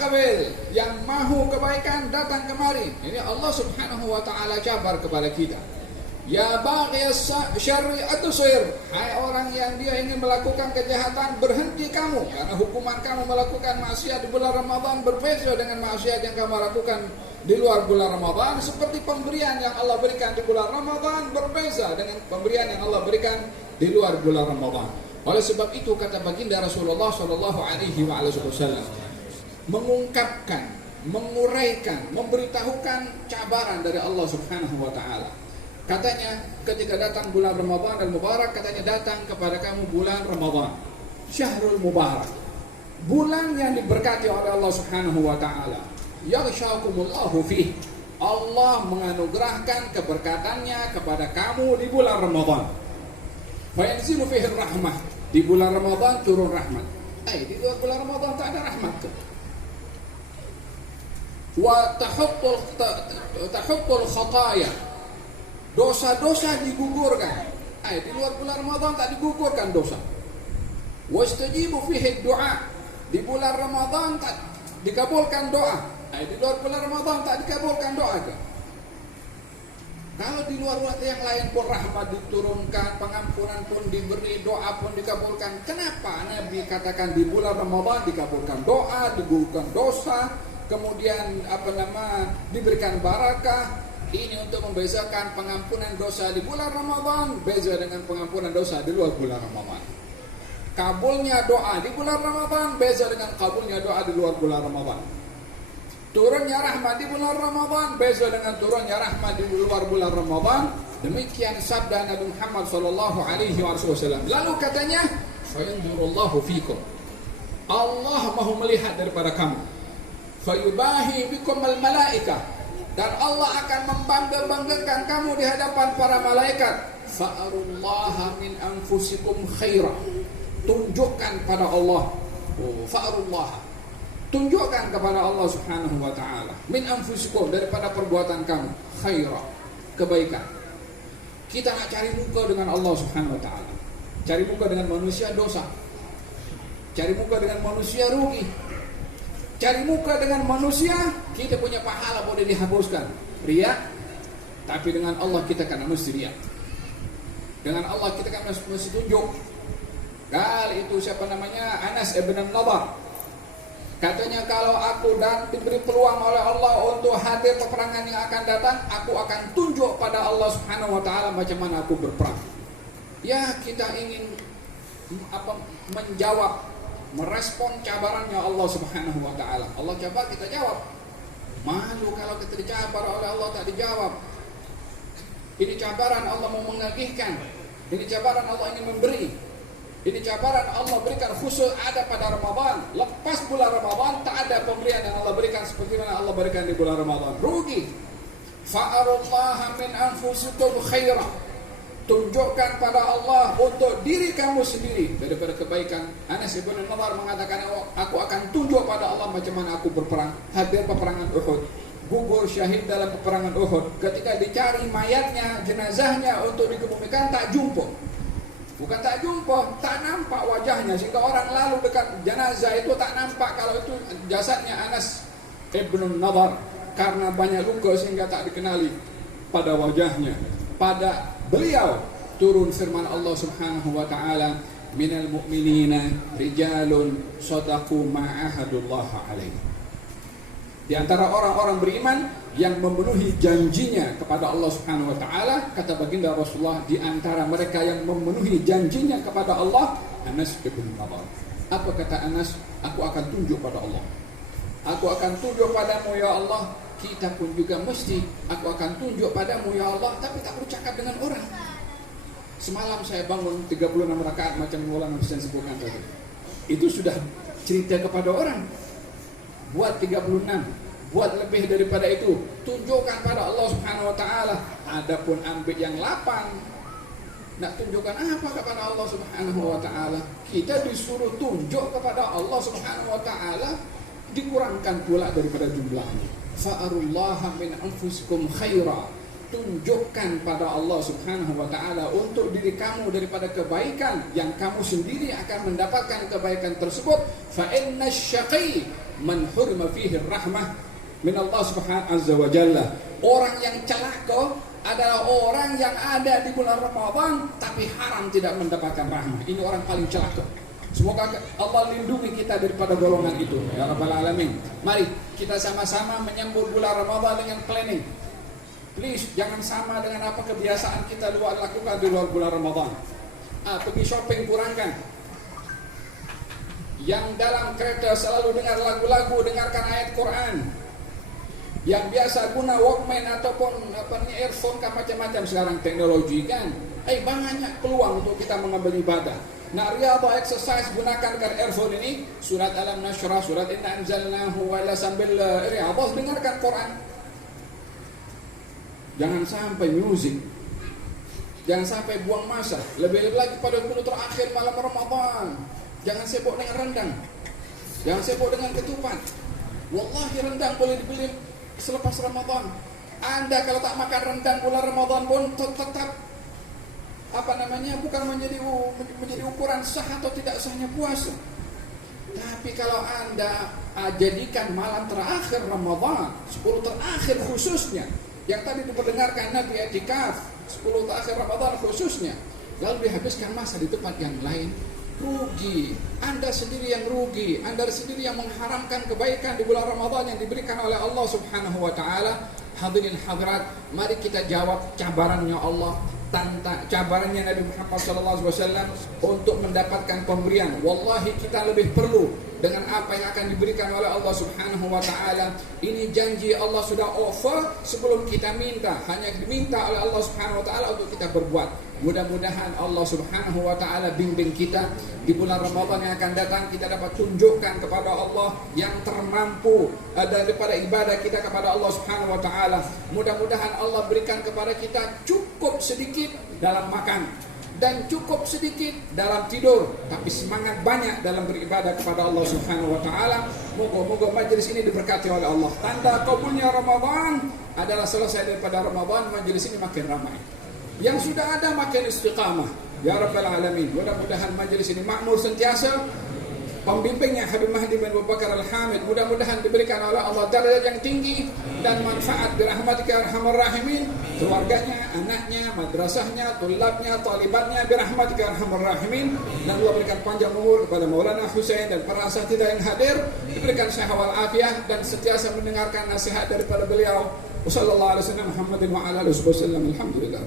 Aqbil, yang mahu kebaikan datang kemari. Ini Allah Subhanahu wa taala jabar kepada kita. Ya baghiyas syarri atusir, hai orang yang dia ingin melakukan kejahatan, berhenti kamu, karena hukuman kamu melakukan maksiat di bulan Ramadan berbeza dengan maksiat yang kamu lakukan di luar bulan Ramadan. Seperti pemberian yang Allah berikan di bulan Ramadan berbeza dengan pemberian yang Allah berikan di luar bulan Ramadan. Oleh sebab itu kata baginda Rasulullah sallallahu alaihi wasallam mengungkapkan, menguraikan, memberitahukan cabaran dari Allah Subhanahu wa taala. Katanya ketika datang bulan Ramadan al-Mubarak, katanya datang kepada kamu bulan Ramadan, Syahrul Mubarak, bulan yang diberkati oleh Allah Subhanahu wa taala. Yaghshakumullahu fih, Allah menganugerahkan keberkatannya kepada kamu di bulan Ramadan. Fa yanzilu fihi rahmah, di bulan Ramadan turun rahmat. Di luar bulan Ramadan tak ada rahmat. Wa tahuttul khataya, dosa-dosa digugurkan. Di luar bulan Ramadan tak digugurkan dosa. Wastajibu fihi du'a, di bulan Ramadan tak dikabulkan doa. Di luar bulan Ramadan tak dikabulkan doa. Kalau di luar yang lain pun rahmat diturunkan, pengampunan pun diberi, doa pun dikabulkan. Kenapa Nabi katakan di bulan Ramadan dikabulkan doa, digugurkan dosa, kemudian diberikan barakah? Ini untuk membezakan pengampunan dosa di bulan Ramadan beza dengan pengampunan dosa di luar bulan Ramadan. Kabulnya doa di bulan Ramadan beza dengan kabulnya doa di luar bulan Ramadan. Turunnya rahmat di bulan Ramadan beza dengan turunnya rahmat di luar bulan Ramadan. Demikian sabda Nabi Muhammad sallallahu alaihi wasallam. Lalu katanya, "Fayanzurullahu fikum." Allah mahu melihat daripada kamu. Fayubahi bikum al-malaikah, dan Allah akan membangga-banggakan kamu di hadapan para malaikat. Fa'arullaha min anfusikum khaira, tunjukkan pada Allah. Fa'arullaha, tunjukkan kepada Allah Subhanahu wa ta'ala, min anfusikum, daripada perbuatan kamu, khaira, kebaikan. Kita nak cari muka dengan Allah Subhanahu wa ta'ala. Cari muka dengan manusia dosa, cari muka dengan manusia rugi. Cari muka dengan manusia, kita punya pahala boleh dihapuskan, riya. Tapi dengan Allah kita kan mesti riya. Dengan Allah kita kan mesti tunjuk. Kali itu siapa namanya, Anas ibn Nadar, katanya kalau aku dan diberi peluang oleh Allah untuk hadir peperangan yang akan datang, aku akan tunjuk pada Allah Subhanahu wa taala macam mana aku berperang. Ya, kita ingin menjawab, merespon cabarannya Allah Subhanahu wa taala. Allah cabar, kita jawab. Malu kalau kita dicabar oleh Allah tak dijawab. Ini cabaran Allah mau mengagihkan. Ini cabaran Allah ingin memberi. Ini cabaran Allah berikan khusus ada pada Ramadan. Lepas bulan Ramadan tak ada pemberian yang Allah berikan seperti mana Allah berikan di bulan Ramadan. Rugi. Fa'arullaha min anfusikum khaira, tunjukkan pada Allah untuk diri kamu sendiri daripada kebaikan. Anas bin Nadar mengatakan, aku akan tunjuk pada Allah macam mana aku berperang. Hadir peperangan Uhud, gugur syahid dalam peperangan Uhud. Ketika dicari mayatnya, jenazahnya untuk dikebumikan, tak jumpa. Bukan tak jumpa, tak nampak wajahnya, sehingga orang lalu dekat jenazah itu tak nampak kalau itu jasadnya Anas bin Nadar, karena banyak luka sehingga tak dikenali pada wajahnya. Pada beliau turun firman Allah Subhanahu wa taala, minal mu'minina rijalun sadaqu ma'ahadullah alaihi. Di antara orang-orang beriman yang memenuhi janjinya kepada Allah Subhanahu wa taala, kata baginda Rasulullah, di antara mereka yang memenuhi janjinya kepada Allah, Anas bin Nadar. Apa kata Anas? Aku akan tunjuk pada Allah. Aku akan tunjuk padamu ya Allah. Kita pun juga mesti, aku akan tunjuk padamu ya Allah, tapi tak perlu cakap dengan orang. Semalam saya bangun 36 rakaat macam Maulana Husain sebutkan tadi. Itu sudah cerita kepada orang. Buat 36, buat lebih daripada itu, tunjukkan pada Allah Subhanahu wa taala. Adapun ambil yang 8, nak tunjukkan apa kepada Allah Subhanahu wa taala? Kita disuruh tunjuk kepada Allah Subhanahu wa taala, dikurangkan pula daripada jumlahnya. Fa'arullaha min anfusikum khaira, tunjukkan pada Allah Subhanahu wa taala untuk diri kamu daripada kebaikan yang kamu sendiri akan mendapatkan kebaikan tersebut. Fa innasyaqi man hurma fihi rahmah min Allah subhanahu azza wa jalla. Orang yang celaka adalah orang yang ada di bulan Ramadan tapi haram tidak mendapatkan rahmah. Ini orang paling celaka. Semoga Allah lindungi kita daripada golongan itu, ya Rabbal Alamin. Mari kita sama-sama menyambut bulan Ramadan dengan planning. Please, jangan sama dengan apa kebiasaan kita lakukan di luar bulan Ramadan. Pergi shopping kurangkan. Yang dalam kereta selalu dengar lagu-lagu, dengarkan ayat Quran. Yang biasa guna Walkman ataupun earphone kan macam-macam sekarang teknologi kan. Banyak peluang untuk kita mengambil ibadah. Nah, riyadhah exercise gunakan earphone ini, surat Alam Nashrah, surat Inna Anzalnahu wala sambil riyadhah dengarkan Quran. Jangan sampai musik. Jangan sampai buang masa. Lebih-lebih lagi pada 10 terakhir malam Ramadan. Jangan sibuk dengan rendang. Jangan sibuk dengan ketupat. Wallahi rendang boleh dibeli selepas Ramadan. Anda kalau tak makan rendang bulan Ramadan pun tetap bukan menjadi ukuran sah atau tidak sahnya puasa. Tapi kalau Anda jadikan malam terakhir Ramadan, 10 terakhir khususnya, yang tadi diperdengarkan Nabi i'tikaf 10 terakhir Ramadan khususnya, lalu dihabiskan masa di tempat yang lain, rugi. Anda sendiri yang rugi. Anda sendiri yang mengharamkan kebaikan di bulan Ramadan yang diberikan oleh Allah Subhanahu wa taala. Hadirin hadirat, mari kita jawab cabarannya Allah, cabarannya Nabi Muhammad SAW untuk mendapatkan pemberian. Wallahi kita lebih perlu dengan apa yang akan diberikan oleh Allah Subhanahu wa taala. Ini janji Allah sudah offer sebelum kita minta, hanya diminta oleh Allah Subhanahu wa taala untuk kita berbuat. Mudah-mudahan Allah Subhanahu wa taala bimbing kita di bulan Ramadan yang akan datang, kita dapat tunjukkan kepada Allah yang termampu daripada ibadah kita kepada Allah Subhanahu wa taala. Mudah-mudahan Allah berikan kepada kita cukup sedikit dalam makan dan cukup sedikit dalam tidur, tapi semangat banyak dalam beribadah kepada Allah Subhanahu wa taala. Moga-moga majlis ini diberkati oleh Allah. Tanda kabulnya Ramadan adalah selesai daripada Ramadan, majlis ini makin ramai. Yang sudah ada makin istiqamah, ya Rabbal Alamin. Mudah-mudahan majlis ini makmur sentiasa. Pembimbingnya Habib Mahdi bin Abu Bakar Al-Hamid mudah-mudahan diberikan oleh Allah darajat yang tinggi dan manfaat birahmatika arhamar rahimin. Keluarganya, anaknya, madrasahnya, tulabnya, talibatnya birahmatika arhamar rahimin. Dan Allah berikan panjang umur kepada Maulana Husain dan para asatidzah yang hadir, diberikan sehat wal afiah dan sentiasa mendengarkan nasihat daripada beliau. Wassallallahu alaihi wasallam Muhammadin wa ala alihi wasallam. Alhamdulillah.